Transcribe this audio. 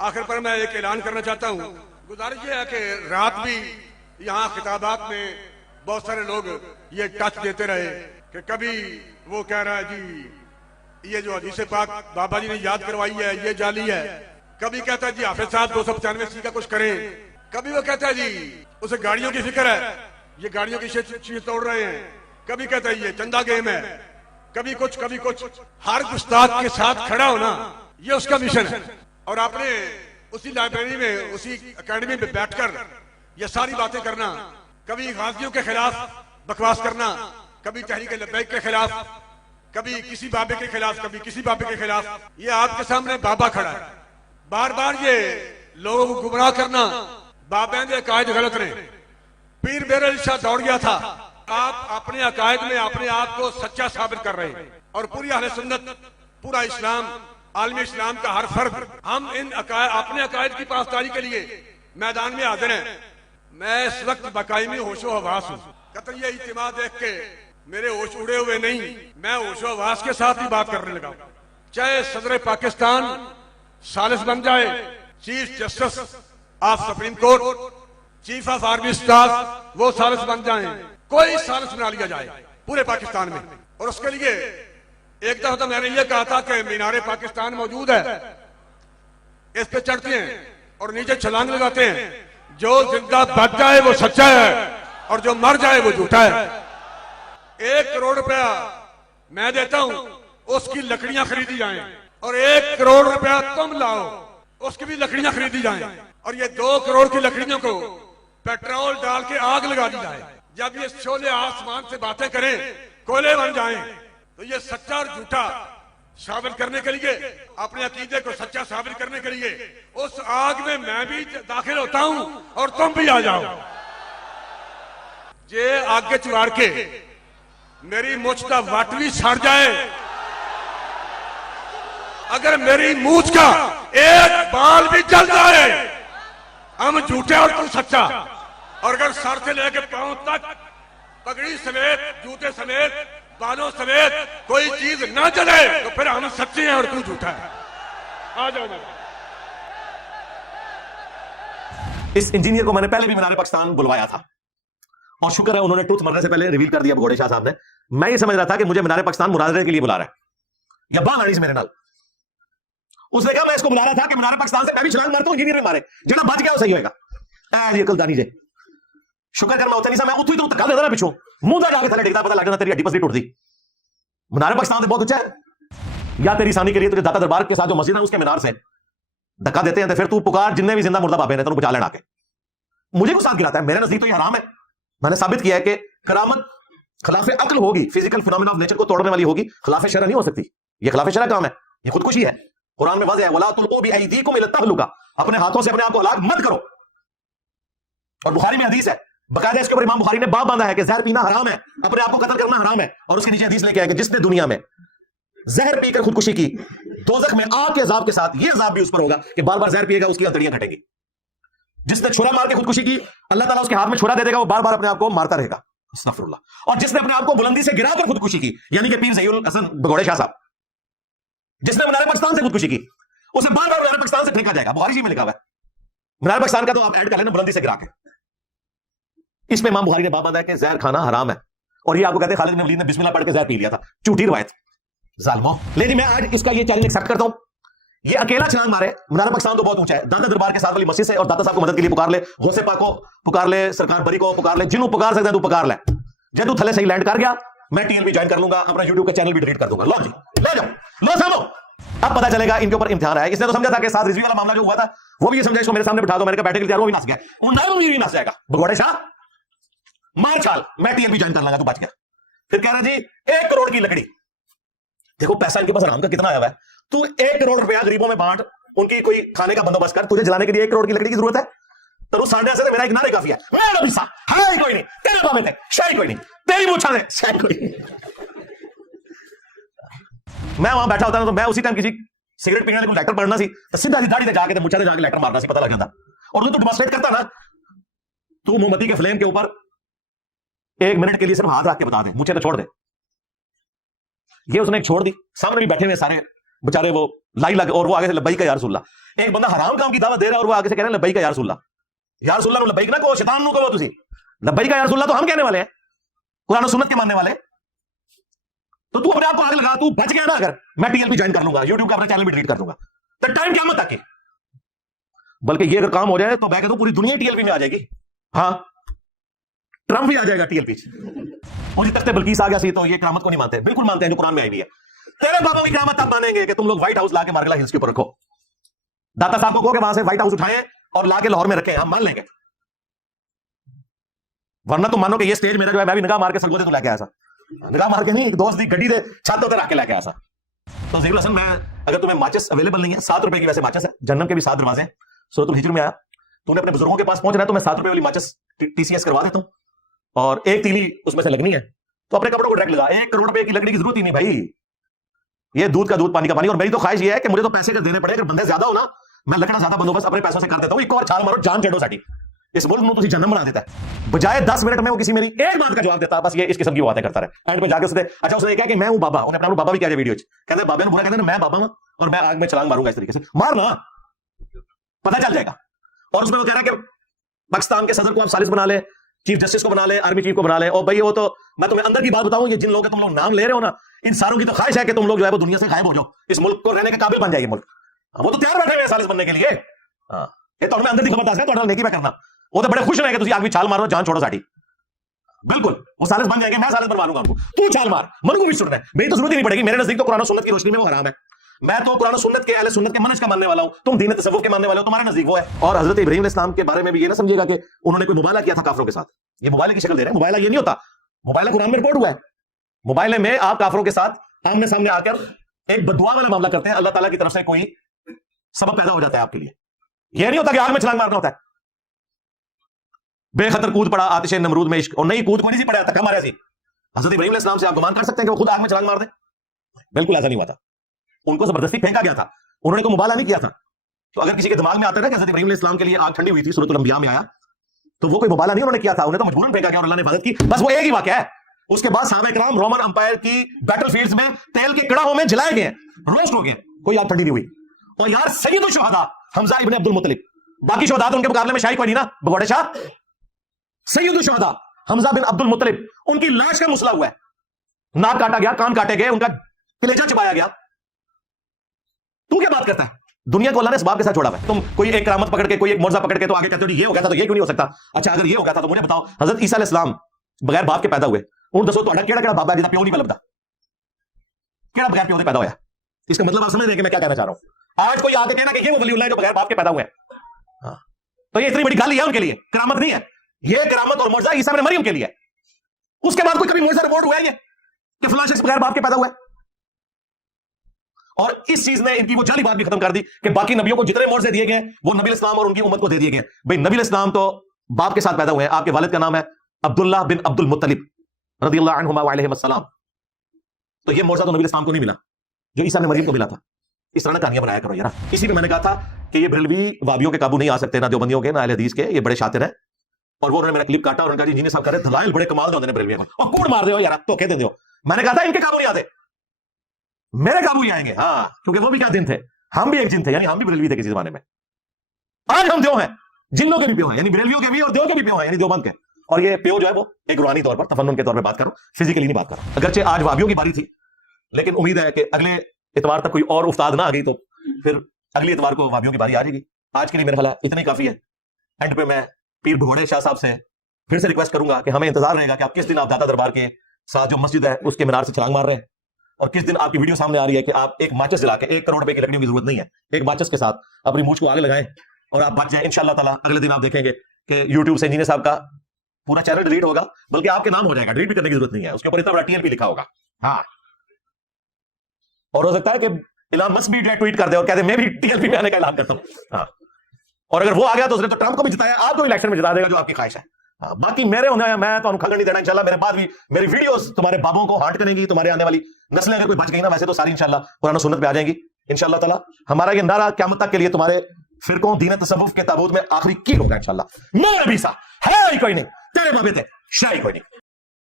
آخر پر میں ایک اعلان کرنا چاہتا ہوں. گزارش یہ ہے کہ رات بھی یہاں خطابات میں بہت سارے لوگ یہ ٹچ دیتے رہے کہ کبھی وہ کہہ رہا ہے جی یہ جو حدیث پاک بابا جی نے یاد کروائی ہے یہ جعلی ہے. کبھی کہتا ہے جی حافظ صاحب 295 کا کچھ کریں. کبھی وہ کہتا ہے جی اسے گاڑیوں کی فکر ہے, یہ گاڑیوں کی چیز توڑ رہے ہیں. کبھی کہتا ہے یہ چندہ گیم ہے. کبھی کچھ کبھی کچھ. ہر استاد کے ساتھ کھڑا ہونا یہ اس کا مشن ہے. اور آپ نے اسی لائبریری میں اسی اکیڈمی میں بیٹھ کر یہ ساری باتیں کرنا, کبھی غازیوں کے خلاف بکواس کرنا, کبھی تحریک لبیک کے خلاف, کبھی کسی بابے کے خلاف, کبھی کسی بابے کے خلاف. یہ آپ کے سامنے بابا کھڑا ہے. بار بار یہ لوگوں کو گمراہ کرنا. بابین کے عقائد غلط نے. پیر بیرل شاہ دوڑ گیا تھا. آپ اپنے عقائد میں اپنے آپ کو سچا ثابت کر رہے ہیں. اور پوری اہل سنت, پورا اسلام, عالم اسلام کا ہر فرد, ہم ان اپنے عقائد کی پاسداری کے لیے میدان میں حاضر ہیں. میں اس وقت باقاعدگی ہوش و حواس ہوں. قطر یہ اجتماع دیکھ کے میرے ہوش اڑے ہوئے نہیں, میں ہوش و حواس کے ساتھ ہی بات کرنے لگا. چاہے صدر پاکستان ثالث بن جائے, chief justice of supreme court, chief of army staff وہ ثالث بن جائیں, کوئی ثالث بنا لیا جائے پورے پاکستان میں. اور اس کے لیے ایک دفعہ تو میں نے یہ کہا تھا کہ مینار پاکستان موجود ہے, اس پہ چڑھتے ہیں اور نیچے چھلانگ لگاتے ہیں. جو زندہ بچ جائے وہ سچا ہے اور جو مر جائے وہ جھوٹا ہے. 1 کروڑ روپیہ میں دیتا ہوں, اس کی لکڑیاں خریدی جائیں, اور 1 کروڑ روپیہ تم لاؤ, اس کی بھی لکڑیاں خریدی جائیں, اور یہ 2 کروڑ کی لکڑیوں کو پیٹرول ڈال کے آگ لگا دی جائے. جب یہ شعلے آسمان سے باتیں کریں, کوئلے بن جائیں, تو یہ سچا اور جھوٹا ثابت کرنے کے لیے, اپنے عقیدے کو سچا ثابت کرنے کے لیے اس آگ میں میں بھی داخل ہوتا ہوں اور تم بھی آ جاؤ. جے آگے چوار کے میری مچھ کا وٹ بھی سڑ جائے, اگر میری مونچھ کا ایک بال بھی جل جائے, ہم جھوٹے اور تم سچا. اور اگر سر سے لے کے پاؤں تک پگڑی سمیت, جوتے سمیت, بالوں سمیت کوئی چیز نہ جلے تو پھر ہم سچے ہیں اور تو جھوٹا ہے. آ جاؤ. اس انجینئر کو میں نے پہلے بھی مینار پاکستان بلوایا تھا, اور شکر ہے انہوں نے ٹروتھ مرنے سے پہلے ریویل کر دیا بگوڑے شاہ صاحب نے. میں یہ سمجھ رہا تھا کہ مجھے مینار پاکستان مناظرے کے لیے بلا رہا ہے یا باہر سے میرے نال. اس نے کہا میں اس کو بلا رہا تھا کہ مینار پاکستان سے میں بھی چھلانگ مارتا ہوں, انجینئر میں مارے, جناب بچ گیا وہ صحیح ہوئے گا. اے عقل دانی جے, شکر کر میں اتنی سا میں اتھو ہی تو تکا دے رہا پیچھوں, منہ جا کے تھلے ڈگتا پتہ لگ جاتا تیری ہڈی پسلی ٹوٹ دی. مینار پاکستان سے بہت اونچا ہے, یا تیری ثانی کے لیے تجھے داتا دربار کے ساتھ جو مسجد ہے اس کے مینار سے دھکا دیتے ہیں, تو پھر تو پکار جتنے بھی زندہ مردہ بابے ہیں تینوں بچا لینا کے. مجھے کو ساتھ گراتا ہے, میرے نزدیک تو یہ حرام ہے. میں نے ثابت کیا ہے کہ کرامت خلاف عقل ہوگی, فزیکل فینومینا آف نیچر کو توڑنے والی ہوگی, خلاف شرع نہیں ہو سکتی. یہ خلاف شرع کام ہے, یہ خودکشی ہے. قرآن میں واضح ہے وَلَا تُلْقُوا بِأَيْدِيكُمْ إِلَى التَّهْلُكَةِ, اپنے ہاتھوں سے اپنے آپ کو ہلاک مت کرو. اور بخاری میں حدیث ہے, باقاعدہ اس کے اوپر امام بخاری نے باب باندھا ہے کہ زہر پینا حرام ہے, اپنے آپ کو قتل کرنا حرام ہے. اور اس کے نیچے حدیث لے کے آئے کہ جس نے دنیا میں زہر پی کر خودکشی کی, دوزخ میں آگ کے عذاب کے ساتھ یہ عذاب بھی اس پر ہوگا کہ بار بار زہر پیے گا, اس کی انتڑیاں گھٹیں گی. جس نے چھرا مار کے خودکشی کی, اللہ تعالیٰ اس کے ہاتھ میں چھرا دے دے گا, وہ بار بار اپنے آپ کو مارتا رہے گا. استغفر اللہ. اور جس نے اپنے آپ کو بلندی سے گرا کر خودکشی کی, یعنی کہ پیر ظہیر الحسن بگوڑے شاہ صاحب, جس نے مینار پاکستان سے خودکشی کی, اسے بار بار مینار پاکستان سے پھینکا جائے گا. بخاری میں لکھا ہوا ہے. مینار پاکستان کا تو آپ ایڈ کر لینا بلندی سے گرا کے. اس میں امام بخاری نے باب باندھا ہے کہ زہر کھانا حرام ہے, اور یہ آپ کو کہتے ہیں خالد بن ولید نے بسم اللہ پڑھ کے زہر پی لیا تھا. جھوٹی روایت, ظالموں. لیکن میں آج اس کا یہ چیلنج ایکسپٹ کرتا ہوں. یہ اکیلا چھلانگ مارے, مینار پاکستان تو بہت اونچا ہے, داتا دربار کے ساتھ والی مسجد سے, اور داتا صاحب کو مدد کے لیے پکار لے, غوث پاک کو پکار لے, سرکار بری کو پکار لے, جنہوں پکار سکتے ہیں تو پکار لے. جب تو تھلے صحیح لینڈ کر گیا, میں ٹی ایل بھی جوائن کر لوں گا, اپنا یوٹیوب کا چینل بھی ڈیلیٹ کر دوں گا. لو جی لے جاؤ, لو سامو. اب پتا چلے گا ان کے اوپر امتحان ہے. اس نے تو سمجھا تھا کہ ساتھ رضوی والا معاملہ جو ہوا تھا وہ بھی یہ سمجھا اس کو میرے سامنے بٹھا دو, میں نے کہا بیٹھے کے لیے تیار, وہ بھی نس گیا, وہ نہیں نس جائے گا. بگوڑے شاہ مار چال, میں ٹی ایل بھی جوائن کر لوں گا, تو بچ گیا. پھر کہہ رہا جی 1 کروڑ کی لکڑی. دیکھو پیسہ ان کے پاس حرام کا کتنا آیا ہوا ہے. تو 1 کروڑ روپیہ غریبوں میں بانٹ, ان کی کوئی کھانے کا بندوبست کر, تجھے جلانے کے لیے 1 کروڑ کی لکڑی کی ضرورت ہے. تو وہ سانڈے سے میرا ایک نعرہ کافی ہے, میرا بھی صاحب ہے کوئی نہیں, تیرے بابے تھے شاہی کوئی نہیں, تیری مچھا نے شاہی کوئی نہیں. میں وہاں بیٹھا ہوتا نا, تو میں اسی ٹائم کسی سگریٹ پینے والے کو لیٹر پڑھنا سی, تو سیدھا سی داڑھی تے جا کے مچھا تے جا کے لیٹر مارنا سی, پتہ لگ جاتا. اور تو ڈیمونسٹریٹ کرتا نا, تو موم بتی کے فلیم کے اوپر 1 منٹ کے لیے صرف ہاتھ رکھ کے بتا دے, مچھے تو چھوڑ دے. یہ اس نے ایک چھوڑ دی, سامنے بھی بیٹھے ہوئے سارے बेचारे वो लाई लग, और वो आगे से लब्बैक या रसूल अल्लाह। एक बंदा हराम काम की दावत दे रहा है और वो आगे से कह रहे हैं लब्बैक या रसूल अल्लाह। या रसूल अल्लाह लब्बैक ना कहो, शैतान नु कहो तुसी लब्बैक या रसूल अल्लाह तो हम कहने वाले हैं, कुरान और सुन्नत के मानने वाले। तो तू अपने आप को आग लगा, तू बच गया ना, अगर मैं टीएलपी ज्वाइन कर लूंगा, यूट्यूब का अपना चैनल भी डिलीट कर दूंगा, तो टाइम क़यामत तक है। बल्कि ये अगर काम हो जाए तो मैं कहता हूं पूरी दुनिया टीएलपी में आ जाएगी। हाँ, ट्रंप भी आ जाएगा टीएलपी। और तख्ते बल्कीस आ गया सी तो ये क़यामत को नहीं मानते, बिल्कुल मानते हैं जो कुरान में आई हुई है। तेरे बाबा की क़यामत तब मानेंगे कि तुम लोग व्हाइट हाउस लाके मार्गला हिल्स के ऊपर रखो, दाता साहब को कहो कि वहां से व्हाइट हाउस उठाएं और लाके लाहौर में रखें, हम मान लेंगे। वरना तुम मानो कि ये स्टेज मेरा जो है, मैं भी निगाह मार के सरगोदे तो लेके आया था, निगाह मार के नहीं, दोस्त दी गड्डी दे छत उतर आके लेके आया था। तो ज़हीरुल हसन, मैं अगर तुम्हें माचिस अवेलेबल नहीं है, 7 रुपए की वैसे माचिस है, जन्नत के भी 7 दरवाजे हैं, सूरतुल हिज्र में आया, तूने अपने बुजुर्गों के पास पहुंच रहा है तो मैं 7 रुपए वाली माचिस टीसीएस करवा देता हूं, और एक तीली उसमें से लगनी है तो अपने कपड़ों को डायरेक्ट लगा। 1 करोड़ रुपए की लकड़ी की जरूरत ही नहीं भाई, ये दूध का दूध पानी का पानी। और मेरी तो ख्वाहिश ये है कि मुझे तो पैसे का देने पड़े, अगर बंदे ज्यादा हो ना, मैं लकड़ा ज्यादा बंदोबस्त अपने पैसों से कर देता हूं। एक और छाल मारो जान चेड़ो साटी, इस मुल्क में तुझे जन्म बना देता है, बजाय 10 मिनट में वो किसी मेरी एक बात का जवाब देता है। बस ये इस किस्म की बातें करता रहे, एंड में जाके उसने अच्छा उसने कहा कि मैं हूं बाबा, उन्हें अपना बाबा भी कहा वीडियो कहते बाबा ने बुरा कहते मैं बाबा हूं और मैं आग में छलांग मारूंगा, इस तरीके से मारना, पता चल जाएगा। और उसमें वो कह रहा है कि पाकिस्तान के सदर को आप सालिस बना ले, चीफ जस्टिस को बना ले, आर्मी चीफ को बना ले। और भाई वो तो मैं तुम्हें अंदर की बात बताऊं, ये जिन लोगों के तुम लोग नाम ले रहे हो ना, इन सारों की तो ख्वाहिश है कि तुम लोग जो है वो दुनिया से गायब हो जाओ, इस मुल्क को रहने के काबिल बन जाएगी मुल्क। वो तो तैयार बैठे हुए सालिस बनने के लिए। ये तो अंदर की खबर है, तो नेकी में करना, वो तो बड़े खुश रहेंगे तुझे आग में छाल मारो जान छोड़ो साटी, बिल्कुल वो सालिस बन जाएंगे, मैं सालिस बनवा लूंगा उनको, तू छाल मार, मन को भी सुनना है, मेरी तो जरूरत ही नहीं पड़ेगी। मेरे नजदीक तो कुरान और सुन्नत की रोशनी में वो हराम है, मैं तो कुरान और सुन्नत के अहले सुन्नत के मनहज का मानने वाला हूं, तुम दीन तसव्वुफ के मानने वाले हो, तुम्हारे नजदीक वो है। और हजरत इब्राहीम अलैहिस्सलाम के बारे में भी ये ना समझिएगा कि उन्होंने कोई मुबाला किया था काफिरों के साथ, ये मुबाले की शक्ल दे रहे हैं, मुबाला ये नहीं होता, मुबाला कुरान में रिपोर्ट हुआ है। मुबाले में आप काफिरों के साथ आमने सामने आकर एक बददुआ वाला मामला करते हैं, अल्लाह ताला की तरफ से कोई सबब पैदा हो जाता है आपके लिए, यह नहीं होता कि आग में छलांग मारना होता है। बेखतर कूद पड़ा आतिश नमरूद में इश्क, और नहीं कूद को नहीं सी पड़ा, धक्का मारा सी। हजरत इब्राहीम अलैहिस्सलाम से आप गुमान कर सकते हैं कि वो खुद आग में छलांग मार दे? बिल्कुल ऐसा नहीं हुआ था, उनको जबरदस्ती फेंका गया था, उन्होंने कोई मुबाला नहीं किया था। तो अगर किसी के दिमाग में आता है कि हजरत इब्राहीम अलैहिस्सलाम के लिए आग ठंडी हुई थी, सूरतुल अंबिया में आया, तो वो कोई मुबाला नहीं उन्होंने किया था, उन्हें तो मजबूरन फेंका गया और अल्लाह ने हिफाजत की, बस वो एक ही वाकया है। उसके बाद सहाबा इकराम रोमन अंपायर की बैटलफील्ड्स में तेल के कड़ाहों में जलाए गए, रोस्ट हो गए, कोई आग ठंडी नहीं हुई। और यार सैयदुल शुहदा हमजा इब्न अब्दुल मुत्तलिब, बाकी शुहदा तो उनके मुकाबले में शाही कोई नहीं ना, भगोड़े शाह, सैयदुल शुहदा हमजा बिन अब्दुल मुत्तलिब, उनकी लाश का मुसला हुआ है, नाक काटा गया, कान काटे गए, उनका कलेजा चिबाया गया। तू क्या बात करता है? दुनिया को अल्लाह ने इसबाब के साथ छोड़ा है, तुम कोई एक करामत पकड़ के, कोई एक मौजज़ा पकड़ के तो आगे कहते हो ये हो गया था तो ये क्यों नहीं हो सकता। अच्छा अगर ये हो गया था तो मुझे बताओ, हजरत ईसा अलैहिस्सलाम बगैर बाप के पैदा हुए, उन दसो तो केड़ा बाबा जिसका प्यो नहीं पलदा, केड़ा बगैर प्यो से पैदा होया? इसका मतलब आप समझ रहे हैं कि मैं क्या कहना चाह रहा हूं। आज कोई आके कहना कि ये वो वलीउल्लाह है जो बगैर बाप के पैदा हुए हैं, तो ये इतनी बड़ी गाली है उनके लिए, करामत नहीं है ये, करामत और मौजज़ा ईसा इब्न मरियम के लिए है। उसके बाद कोई कभी मौजज़ा रिपोर्ट हुआ है ये कि फलां शख्स बगैर बाप के पैदा हुआ है? और इस चीज ने इनकी वो जाली बात भी खत्म कर दी कि बाकी नबियों को जितने मौजज़े दिए गए वो नबी इस्लाम और उनकी उम्मत को दे दिए गए। भाई नबी इस्लाम तो बाप के साथ पैदा हुए हैं, आपके वालिद का नाम है अब्दुल्लाह बिन अब्दुल मुत्तलिब रज़ियल्लाहु अन्हुमा व अलैहिस्सलाम, तो ये मौजज़ा तो नबी इस्लाम को नहीं मिला जो ईसा ने मरियम को मिला था। इस तरह कहानियां बनाया करो यार। इसी में मैंने कहा था कि ये बरेलवी वाबियों के काबू नहीं आ सकते, ना देवबंदियों के, ना अहले हदीस के, ये बड़े शातिर हैं। और वो उन्होंने मेरा क्लिप काटा और उनका जी इंजीनियर साहब कह रहे दलाइल बड़े कमाल दे होंदे ने बरेलवी को, और कूड़ मार दे हो यार, तो कह दे दो। मैंने कहा था इनके काबू नहीं आते, मेरे काबू ही आएंगे। हाँ, क्योंकि वो भी क्या दिन थे, हम भी एक जिन थे, यानी हम भी बरेलवी थे किसी जमाने में। आज हम देव हैं, जिन्नों के भी प्यो हैं, यानी बरेलवियों के भी और देव के भी प्यो हैं, यानी देवबंद के। और ये प्यो जो है वो एक रूहानी तौर पर, तफन्नुन के तौर पर बात करो, फिजिकली नहीं बात करो। अगरचे आज वाबियों की बारी थी, लेकिन उम्मीद है कि अगले इतवार तक कोई और उस्ताद ना आ गई तो फिर अगले इतवार को वाबियों की बारी आ जाएगी। आज के लिए मेरा ख्याल इतना ही काफी है। एंड पे मैं पीर भगोड़े शाह साहब से फिर से रिक्वेस्ट करूंगा कि हमें इंतजार रहेगा कि आप किस दिन आप दाता दरबार के साथ जो मस्जिद है उसके मीनार से छलांग मार रहे हैं, और किस दिन आपकी वीडियो सामने आ रही है कि आप एक माचिस जला के, 1 करोड़ रुपए की लकड़ियों की जरूरत नहीं है, एक माचिस के साथ अपनी मूंछ को आगे लगाएं और आप बच जाएं। इंशाअल्लाह ताला अगले दिन आप देखेंगे कि यूट्यूब से इंजीनियर साहब का पूरा चैनल डिलीट होगा, बल्कि आपके नाम हो जाएगा, डिलीट भी करने की जरूरत नहीं है, उसके ऊपर इतना बड़ा टीएलपी लिखा होगा। हाँ, और हो सकता है कि इलान मस्क भी ट्वीट कर दे और कह दे मैं भी टीएलपी में आने का ऐलान करता हूं। हाँ, और अगर वो आ गया तो उसने तो ट्रंप को भी जिताया, आप तो इलेक्शन में जिता देगा जो आपकी ख्वाहिश है। हाँ, बाकी मेरे होने मैं तो खंगन नहीं देना इंशाल्लाह। मेरे बाद भी मेरी वीडियोस तुम्हारे बाबों को हांट करेंगी, तुम्हारे आने वाली नस्लें अगर कोई बच गई ना, वैसे तो सारी इंशाल्लाह कुरान और सुन्नत पे आ जाएंगी इंशाल्लाह ताला। हमारा ये नारा क़यामत तक के लिए तुम्हारे फिरकों दीन तसव्वुफ के ताबूत में आखिरी कील होगा इंशाल्लाह। मेरा भी सा है ही कोई नहीं, तेरे बाबे थे शाही कोई नहीं।